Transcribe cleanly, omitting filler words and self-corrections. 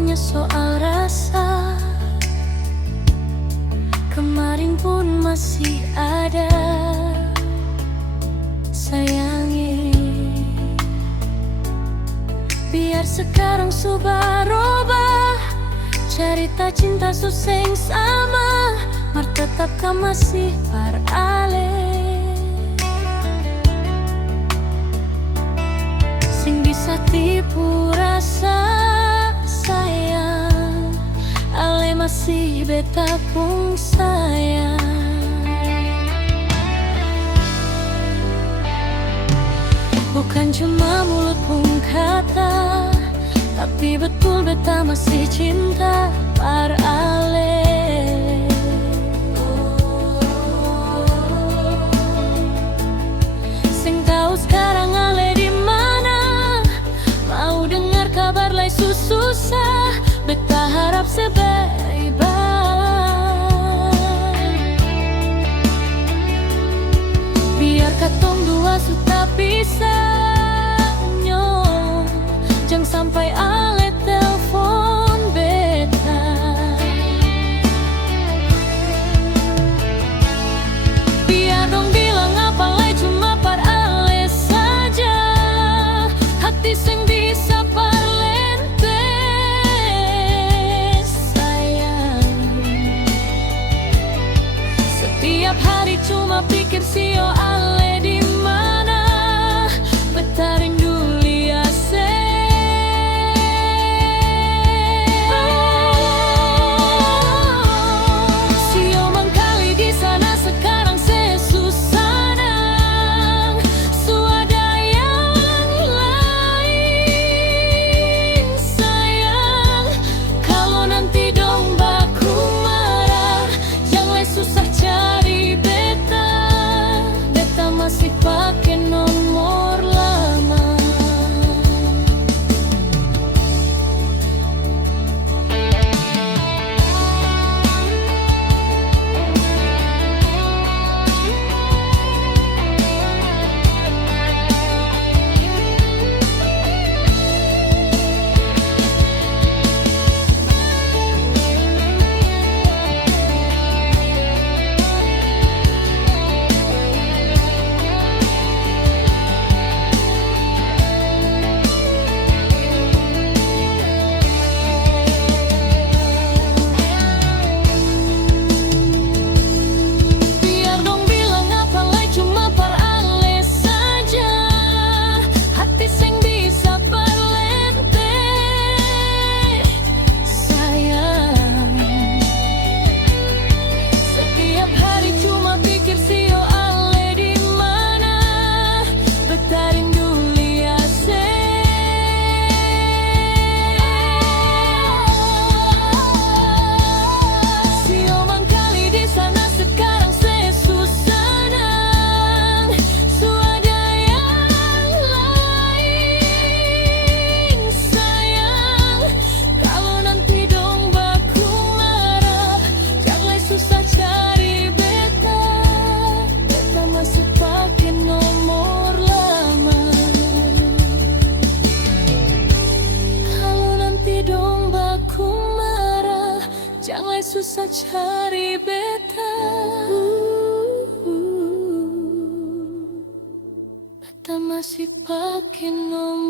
hanya soal rasa. Kemarin pun masih ada. Sayangi, biar sekarang subah robah. Cerita cinta suseng sama, mar tetapkah masih parale. Sing bisa tipu rasa sayang, ale masih beta pun sayang. Bukan cuma mulut pun kata, tapi betul beta masih cinta par ale. Sing tahu sekarang ale di mana, mau dengar kabar lai susah, beta harap sebaik-baik. Biar katong dua sudah pisah, jangan sampai ale telepon beta. Biar dong bilang apa lai cuma par ale saja, hati sing bisa parlente sayang. Setiap hari cuma pikir sio ale di mana, beta rindu lihat pakai nomor lama. Jangan susah cari beta, beta masih pakai nomor.